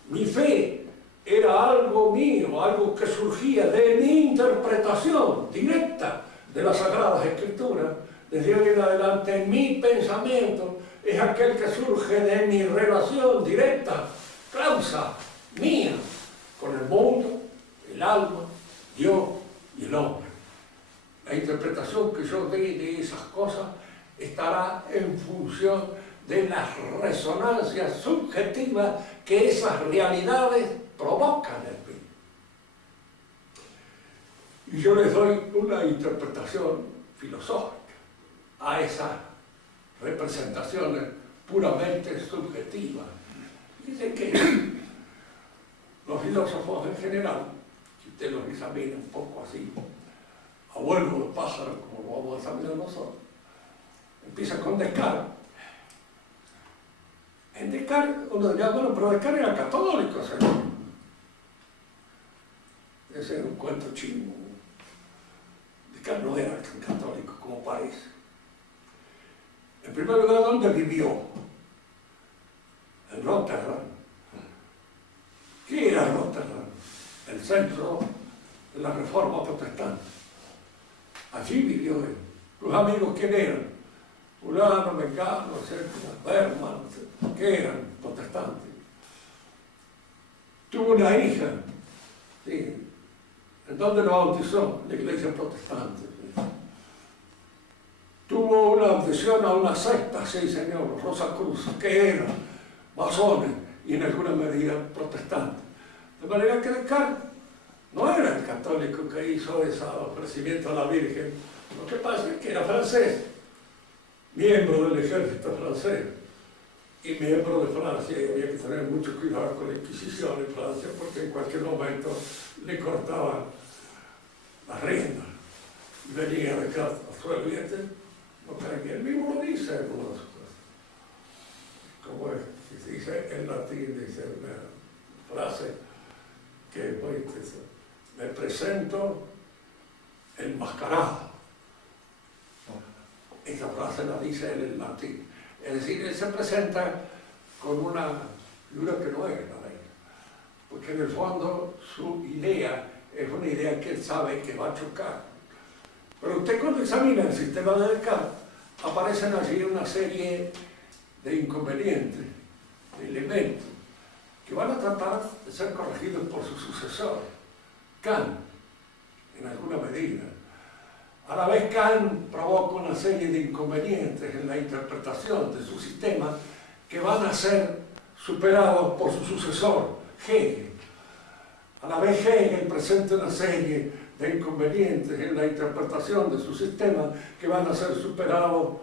mi fe era algo mío, algo que surgía de mi interpretación directa de las Sagradas Escrituras, desde hoy en adelante mi pensamiento es aquel que surge de mi relación directa, causa mía, con el mundo, el alma, Dios y el hombre. La interpretación que yo dé de esas cosas estará en función de las resonancias subjetivas que esas realidades provocan en mí. Y yo les doy una interpretación filosófica a esas representaciones puramente subjetivas. Dicen que los filósofos en general, si usted los examina un poco así, a vuelo de pájaro, como lo vamos a examinar nosotros, empieza con Descartes. En Descartes, uno diría, bueno, pero Descartes era católico, señor. Ese es un cuento chino. Descartes no era tan católico como parece. En primer lugar, ¿dónde vivió? En Rotterdam. ¿Qué era Rotterdam? El centro de la Reforma protestante. Allí vivió él. Los amigos, ¿quién eran? Fulano, Mengano, Berman, que eran protestantes. Tuvo una hija, ¿sí? ¿En dónde lo bautizó? En la iglesia protestante. ¿Sí? Tuvo una adhesión a una secta, sí señor, los Rosacruces, que eran masones y en alguna medida protestantes. De manera que Descartes no era el católico que hizo ese ofrecimiento a la Virgen. Lo que pasa es que era francés, miembro del ejército francés y miembro de Francia, y había que tener mucho cuidado con la Inquisición en Francia porque en cualquier momento le cortaban las riendas. Venía de casa absuelviente, no caía. Él mismo lo dice en una de sus cosas. Como es, que se dice en latín, dice una frase que es muy interesante. Me presento enmascarado. Esa frase la dice él en latín. Es decir, él se presenta con una figura que no es la ley. Porque en el fondo su idea es una idea que él sabe que va a chocar. Pero usted cuando examina el sistema de Descartes, aparecen allí una serie de inconvenientes, de elementos, que van a tratar de ser corregidos por su sucesor, Kant, en alguna medida. A la vez Kant provoca una serie de inconvenientes en la interpretación de su sistema que van a ser superados por su sucesor, Hegel. A la vez Hegel presenta una serie de inconvenientes en la interpretación de su sistema que van a ser superados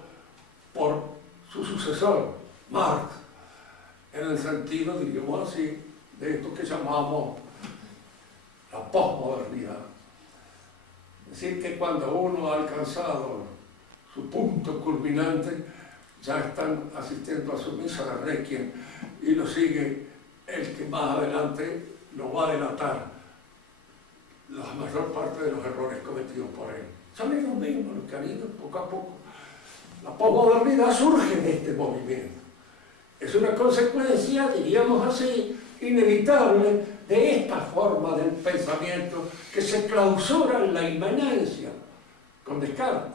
por su sucesor, Marx, en el sentido, diríamos así, de esto que llamamos la posmodernidad. Es decir, que cuando uno ha alcanzado su punto culminante, ya están asistiendo a su misa de Requiem y lo sigue el que más adelante lo va a delatar la mayor parte de los errores cometidos por él. Son ellos mismos los que han ido poco a poco. La posmodernidad surge de este movimiento. Es una consecuencia, diríamos así, inevitable de esta forma del pensamiento que se clausura en la inmanencia con Descartes.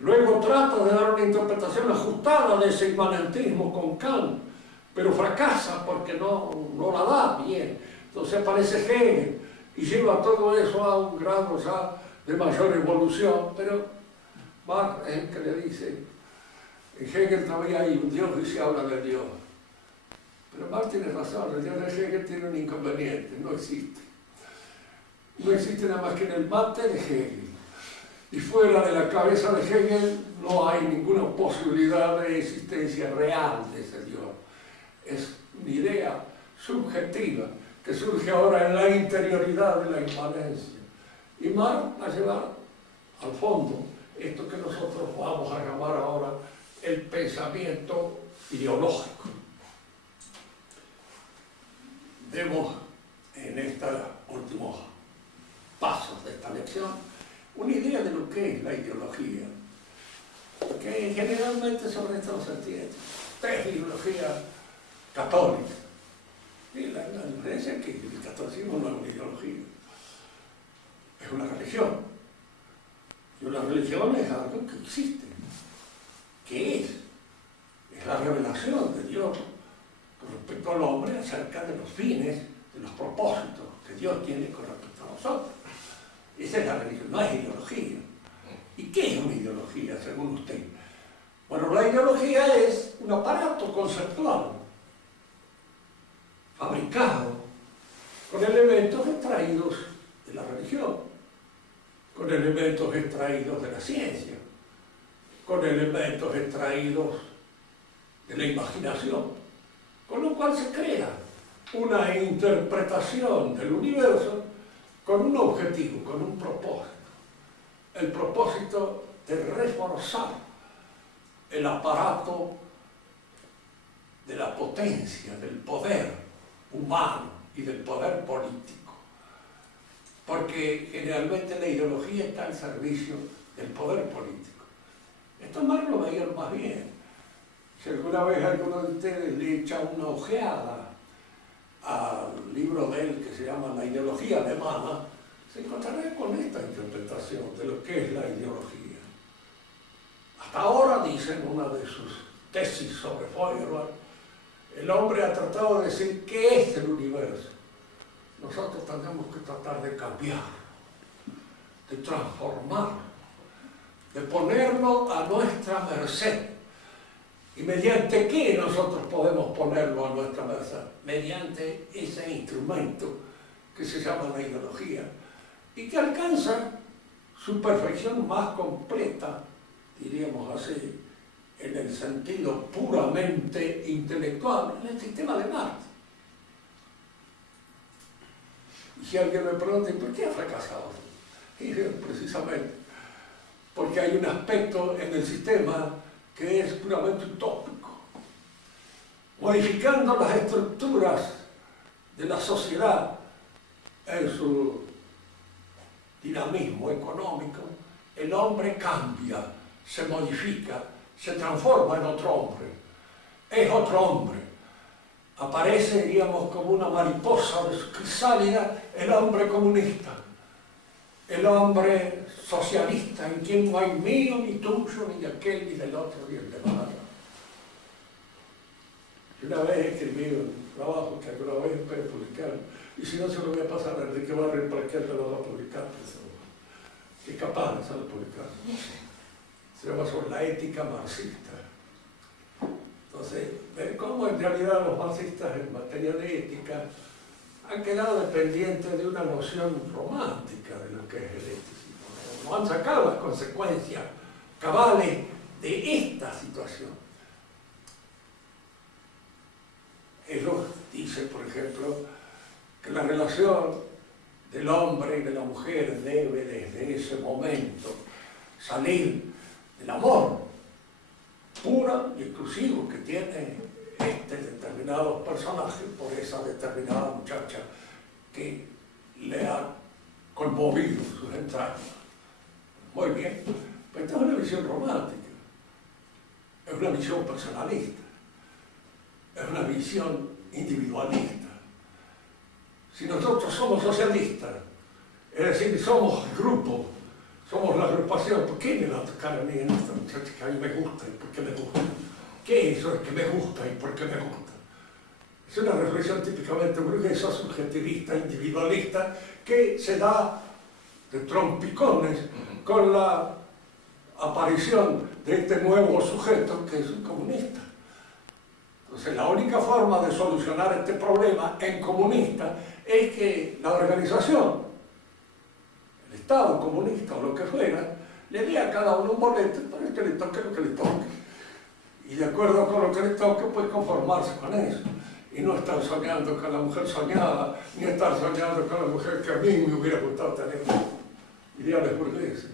Luego trata de dar una interpretación ajustada de ese inmanentismo con Kant, pero fracasa porque no la da bien. Entonces aparece Hegel y lleva todo eso a un grado ya de mayor evolución, pero Marx es el que le dice, en Hegel todavía hay un Dios y se habla de Dios. Pero Marx tiene razón, el Dios de Hegel tiene un inconveniente, no existe. No existe nada más que en el mate de Hegel. Y fuera de la cabeza de Hegel no hay ninguna posibilidad de existencia real de ese Dios. Es una idea subjetiva que surge ahora en la interioridad de la inmanencia. Y Marx va a llevar al fondo esto que nosotros vamos a llamar ahora el pensamiento ideológico. vemos en estos últimos pasos de esta lección una idea de lo que es la ideología, que generalmente sobre esto no se entiende. Es ideología católica. Y la diferencia es que el catolicismo no es una ideología, es una religión. Y una religión es algo que existe. ¿Qué es? Es la revelación de Dios con respecto al hombre acerca de los fines, de los propósitos que Dios tiene con respecto a nosotros. Esa es la religión, no es ideología. ¿Y qué es una ideología, según usted? Bueno, la ideología es un aparato conceptual fabricado con elementos extraídos de la religión, con elementos extraídos de la ciencia, con elementos extraídos de la imaginación, con lo cual se crea una interpretación del universo con un objetivo, con un propósito. El propósito de reforzar el aparato de la potencia, del poder humano y del poder político. Porque generalmente la ideología está al servicio del poder político. Esto más lo veían más bien. Si alguna vez alguno de ustedes le echa una ojeada al libro de él que se llama La ideología alemana, se encontrará con esta interpretación de lo que es la ideología. Hasta ahora, dicen una de sus tesis sobre Feuerbach, el hombre ha tratado de decir qué es el universo. Nosotros tenemos que tratar de cambiarlo, de transformarlo, de ponerlo a nuestra merced. ¿Y mediante qué nosotros podemos ponerlo a nuestra merced? Mediante ese instrumento que se llama la ideología y que alcanza su perfección más completa, diríamos así, en el sentido puramente intelectual, en el sistema de Marx. Y si alguien me pregunta, ¿por qué ha fracasado? Y digo, precisamente, porque hay un aspecto en el sistema que es puramente utópico, modificando las estructuras de la sociedad en su dinamismo económico. El hombre cambia, se modifica, se transforma en otro hombre, es otro hombre. Aparece, digamos, como una mariposa de su crisálida, el hombre comunista, el hombre socialista, en quien no hay mío, ni tuyo, ni de aquel, ni del otro, ni el demás. Yo una vez escribí un trabajo que alguna vez espero publicar, y si no se lo voy a pasar a Enrique Barrio para que él me lo va a publicar, que es capaz de hacerlo publicar. Se llama sobre la ética marxista. Entonces, ver cómo en realidad los marxistas en materia de ética han quedado dependientes de una noción romántica de lo que es el eticismo. No han sacado las consecuencias cabales de esta situación. Ellos dicen, por ejemplo, que la relación del hombre y de la mujer debe desde ese momento salir del amor puro y exclusivo que tiene este determinado personaje por esa determinada muchacha que le ha conmovido sus entrañas. Muy bien, pero esta es una visión romántica, es una visión personalista, es una visión individualista. Si nosotros somos socialistas, es decir, somos el grupo, somos la agrupación, ¿por qué me va a tocar a mí en esta muchacha que a mí me gusta y por qué me gusta? ¿Qué es eso que me gusta y por qué me gusta? Es una reflexión típicamente burguesa, subjetivista, individualista, que se da de trompicones con la aparición de este nuevo sujeto que es un comunista. Entonces, la única forma de solucionar este problema en comunista es que la organización, el Estado comunista o lo que fuera, le dé a cada uno un boleto para que le toque lo que le toque. Y de acuerdo con lo que le toque, pues conformarse con eso. Y no estar soñando con la mujer soñada, ni estar soñando con la mujer que a mí me hubiera gustado tener. Ideales burgueses,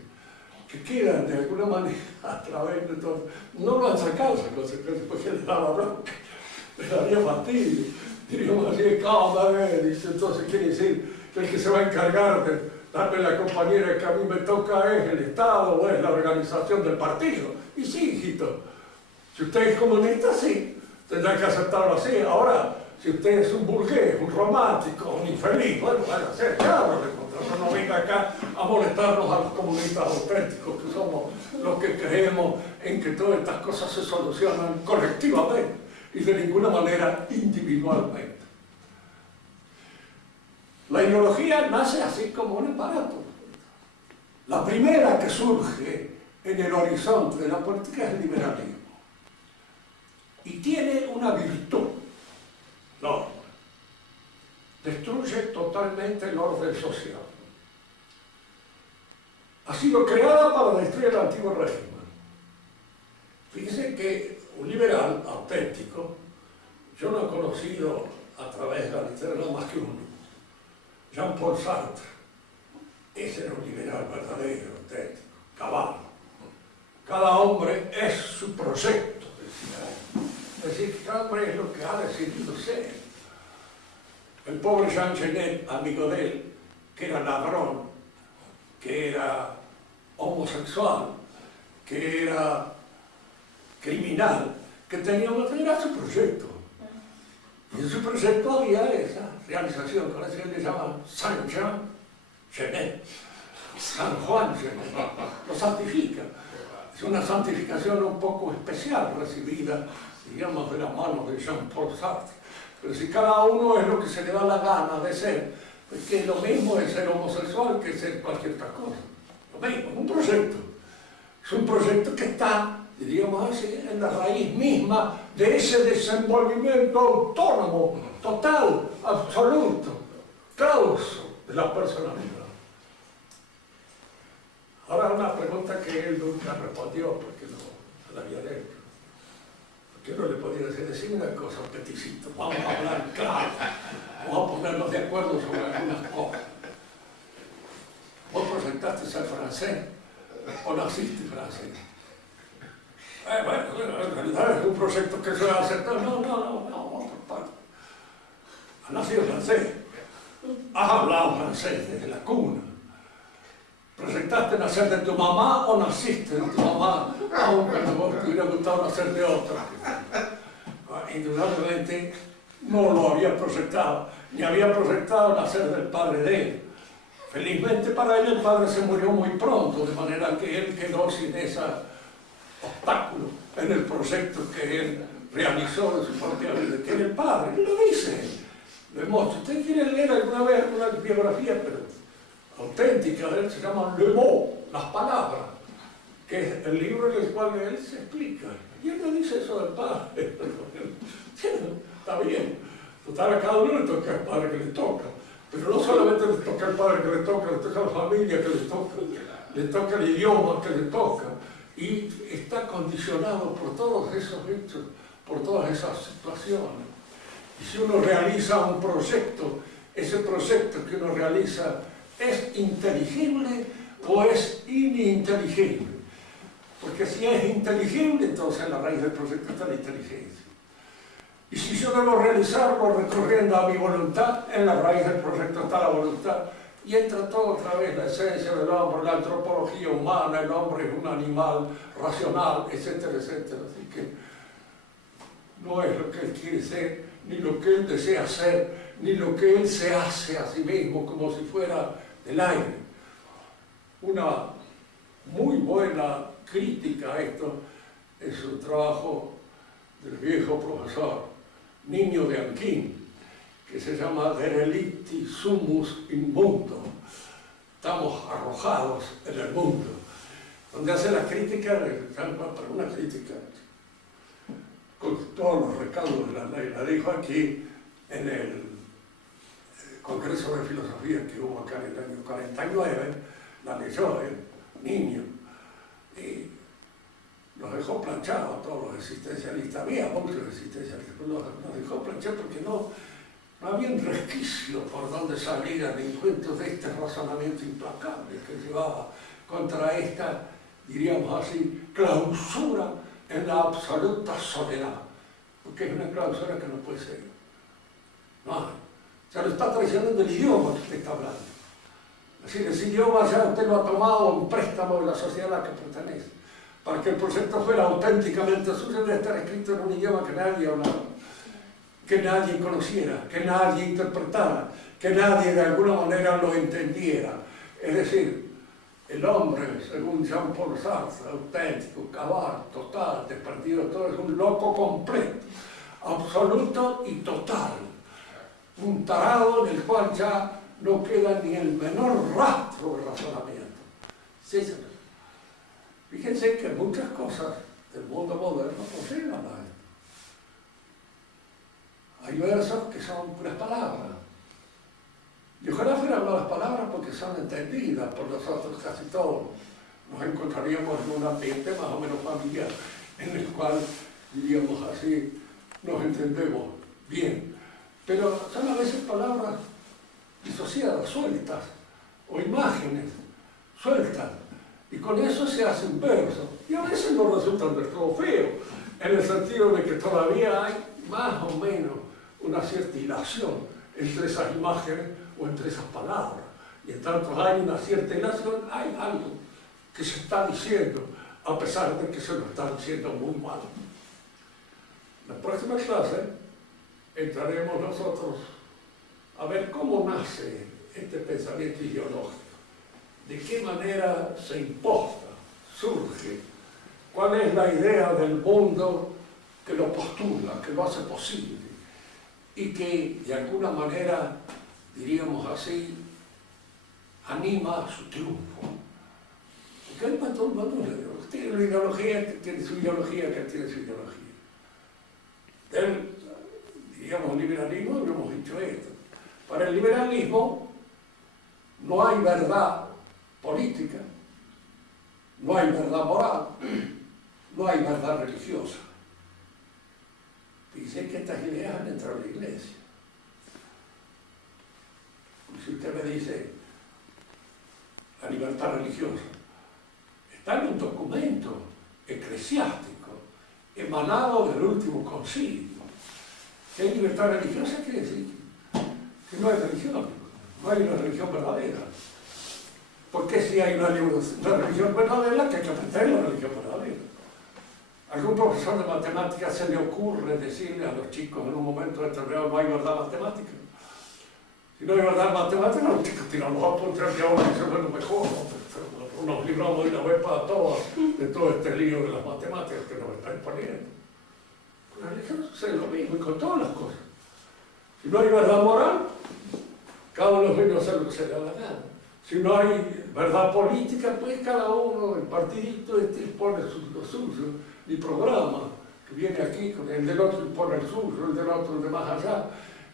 que quedan de alguna manera a través de todo. No lo han sacado esas consecuencias porque les daba bronca, les daría fastidio. diríamos así, cada vez, dice, entonces quiere decir que el que se va a encargar de darme la compañera que a mí me toca es el Estado o es la organización del partido. Y sí, hijito, si usted es comunista, sí, tendrá que aceptarlo así. Ahora, si usted es un burgués, un romántico, un infeliz, bueno, van a ser cabros, no venga acá a molestarnos a los comunistas auténticos, que somos los que creemos en que todas estas cosas se solucionan colectivamente y de ninguna manera individualmente. La ideología nace así como un aparato. La primera que surge en el horizonte de la política es el liberalismo. Y tiene una virtud. No. Destruye totalmente el orden social. Ha sido creada para destruir el antiguo régimen. Fíjense que un liberal auténtico, yo no he conocido a través de la literatura más que uno, Jean-Paul Sartre. Ese era un liberal verdadero, auténtico, cabal. Cada hombre es su proyecto, decía él. Es decir, que cada hombre es lo que ha decidido ser. El pobre Jean Genet, amigo de él, que era ladrón, que era homosexual, que era criminal, que tenía su proyecto. Y en su proyecto había esa realización, con eso que le llaman Saint Jean Genet, San Juan Genet, lo santifica. Es una santificación un poco especial recibida, digamos, de las manos de Jean-Paul Sartre. Pero si cada uno es lo que se le da la gana de ser, porque lo mismo es ser homosexual que ser cualquier otra cosa. Lo mismo, es un proyecto. Es un proyecto que está, diríamos así, en la raíz misma de ese desenvolvimiento autónomo, total, absoluto, clauso de la personalidad. Ahora una pregunta que él nunca respondió porque no la había hecho. Porque no le podía decir una cosa, peticito, vamos a hablar claro, vamos a ponernos de acuerdo sobre algunas cosas. ¿Vos presentaste ser francés o naciste francés? Bueno, en realidad es un proyecto que se va a aceptar. No, por parte. Has nacido francés, has hablado francés desde la cuna. ¿Presentaste nacer de tu mamá o naciste de tu mamá, aunque vos te hubiera gustado nacer de otra? Indudablemente no lo había proyectado, ni había proyectado nacer del padre de él. Felizmente para él el padre se murió muy pronto, de manera que él quedó sin ese obstáculo en el proyecto que él realizó de su propia vida, que era el padre. Él lo dice, lo hemos. Si ustedes quieren leer alguna vez una biografía, pero auténtica de él, se llama Le Mot, las palabras, que es el libro en el cual él se explica. Y él no dice eso del padre. Está bien. Total, a cada uno le toca el padre que le toca. Pero no solamente le toca el padre que le toca la familia que le toca el idioma que le toca. Y está condicionado por todos esos hechos, por todas esas situaciones. Y si uno realiza un proyecto, ese proyecto que uno realiza ¿es inteligible o es ininteligible? Porque si es inteligible, entonces en la raíz del proyecto está la inteligencia. Y si yo debo realizarlo recurriendo a mi voluntad, en la raíz del proyecto está la voluntad. Y entra todo otra vez la esencia del hombre, la antropología humana, el hombre es un animal racional, etcétera, etcétera. Así que no es lo que él quiere ser, ni lo que él desea ser, ni lo que él se hace a sí mismo como si fuera del aire. Una muy buena crítica a esto es un trabajo del viejo profesor Niño de Anquín, que se llama Derelicti Sumus in Mundo. Estamos arrojados en el mundo, donde hace la crítica, pero una crítica con todos los recaudos de la ley. La dijo aquí en el Congreso de Filosofía que hubo acá en el año 49, la leyó el niño y los dejó planchados a todos los existencialistas. Había muchos existencialistas, pero los dejó planchados porque no había un resquicio por donde salían encuentros de este razonamiento implacable que llevaba contra esta, diríamos así, clausura en la absoluta soledad, porque es una clausura que no puede ser. No hay. Se lo está traicionando el idioma que usted está hablando. Es decir, ese idioma ya usted lo ha tomado en préstamo de la sociedad a la que pertenece. Para que el proyecto fuera auténticamente suyo, debe estar escrito en un idioma que nadie hablaba, que nadie conociera, que nadie interpretara, que nadie de alguna manera lo entendiera. Es decir, el hombre, según Jean-Paul Sartre, auténtico, cabal, total, desperdido, todo es un loco completo, absoluto y total. Un tarado en el cual ya no queda ni el menor rastro de razonamiento. Sí, señor. Fíjense que muchas cosas del mundo moderno no llegan a esto. Hay versos que son puras palabras. Y ojalá fueran las palabras porque son entendidas por nosotros casi todos. Nos encontraríamos en un ambiente más o menos familiar, en el cual, diríamos así, nos entendemos bien. Pero son a veces palabras disociadas, sueltas, o imágenes sueltas, y con eso se hacen versos. Y a veces no resultan del todo feos, en el sentido de que todavía hay más o menos una cierta hilación entre esas imágenes o entre esas palabras. Y en tanto hay una cierta hilación, hay algo que se está diciendo, a pesar de que se lo está diciendo muy mal. En la próxima clase entraremos nosotros a ver cómo nace este pensamiento ideológico, de qué manera se imposta, surge, cuál es la idea del mundo que lo postula, que lo hace posible, y que de alguna manera, diríamos así, anima su triunfo. Porque el todo el mundo tiene una ideología, tiene su ideología, que tiene su ideología. Diríamos, liberalismo, no hemos dicho esto. Para el liberalismo no hay verdad política, no hay verdad moral, no hay verdad religiosa. Fíjense que estas ideas han entrado en la iglesia. Y si usted me dice la libertad religiosa, está en un documento eclesiástico emanado del último concilio. ¿Qué hay libertad religiosa? Quiere decir que no hay religión, no hay una religión verdadera. Porque si hay una religión verdadera, que hay que aprender la religión verdadera. ¿Algún profesor de matemáticas se le ocurre decirle a los chicos en un momento determinado no hay verdad matemática? Si no hay verdad matemática, los chicos tiran los apuntes que ahora se ven lo mejor. Nos libramos de una vez para todas de todo este lío de las matemáticas que nos están poniendo. Con la religión sucede lo mismo y con todas las cosas. Si no hay verdad moral, cada uno viene a hacer lo que se le da la gana. Si no hay verdad política, pues cada uno, el partidito pone lo suyo, mi programa, que viene aquí, con el del otro pone el suyo, el del otro el de más allá.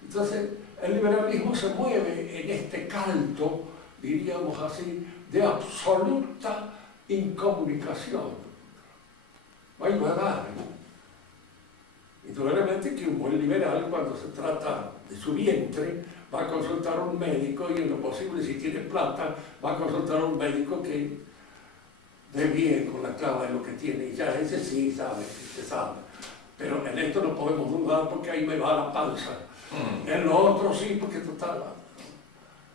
Entonces, el liberalismo se mueve en este caldo, diríamos así, de absoluta incomunicación. No hay verdad. Indudablemente que un buen liberal, cuando se trata de su vientre, va a consultar a un médico y en lo posible, si tiene plata, va a consultar a un médico que dé bien con la clava de lo que tiene. Y ya ese sí sabe, se sabe. Pero en esto no podemos dudar porque ahí me va la panza. En lo otro sí, porque total,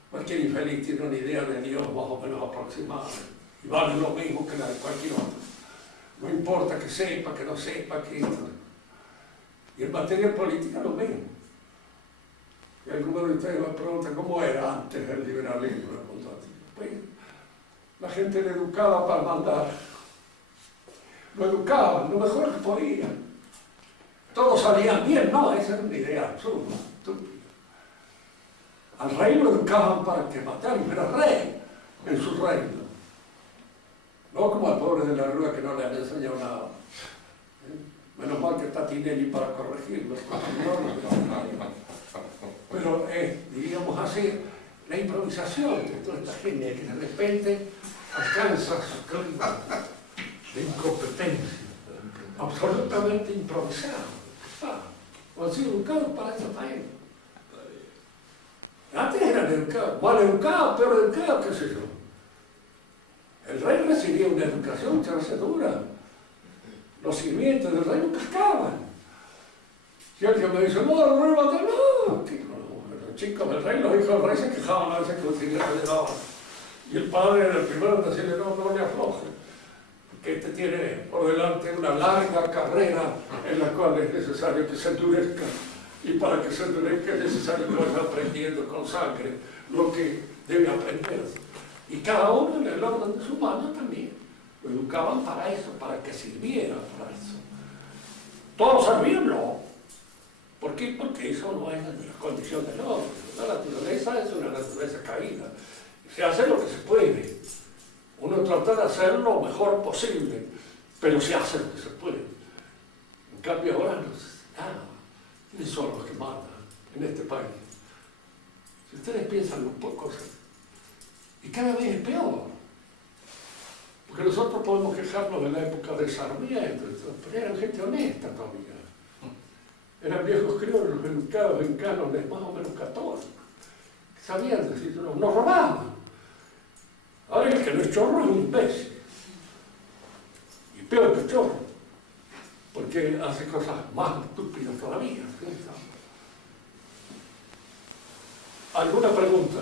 cualquier infeliz tiene una idea de Dios más o menos aproximada. Y vale lo mismo que la de cualquier otro. No importa que sepa, que no sepa, que... Y en materia política lo mismo. Y algunos de ustedes me preguntan cómo era antes el liberalismo. Pues, la gente era educada para mandar. Lo educaban lo mejor que podían. Todos salían bien, no, esa era una idea absurda, estúpida. Al rey lo educaban para que matara y fuera rey en su reino. No como al pobre de la Rúa que no le han enseñado nada. Menos mal que está Tinelli para corregirlo. Pero diríamos así, la improvisación de toda esta gente que de repente alcanza su clima de incompetencia, absolutamente improvisado. Han sido educados para esta vaina. Antes eran educados, mal educados, peor educados, qué sé yo. El rey recibía una educación muchas veces dura. Los sirvientes del rey no cascaban. Si alguien me dice, no, el rey va a no, chicos del rey, los hijos del rey se quejaban a veces que los sirvientes llegaban. Y el padre era el primero en decirle, no le afloje, que este tiene por delante una larga carrera en la cual es necesario que se endurezca. Y para que se endurezca es necesario que vaya aprendiendo con sangre lo que debe aprender. Y cada uno en el orden de su mano también. Lo educaban para eso, para que sirviera para eso. ¿Todos servían? No. ¿Por qué? Porque eso no es la condición del hombre. La naturaleza es una naturaleza caída. Se hace lo que se puede. Uno trata de hacer lo mejor posible, pero se hace lo que se puede. En cambio ahora no se nada. ¿Quiénes son los que mandan en este país? Si ustedes piensan un poco, y cada vez es peor. Porque nosotros podemos quejarnos de la época de Sarmiento, pero eran gente honesta todavía. Eran viejos criollos educados en cánones más o menos católicos. Sabían decir, no robaban. Ahora el que no es chorro es un imbécil. Y peor que chorro. Porque hace cosas más estúpidas todavía. ¿Sí? ¿Alguna pregunta?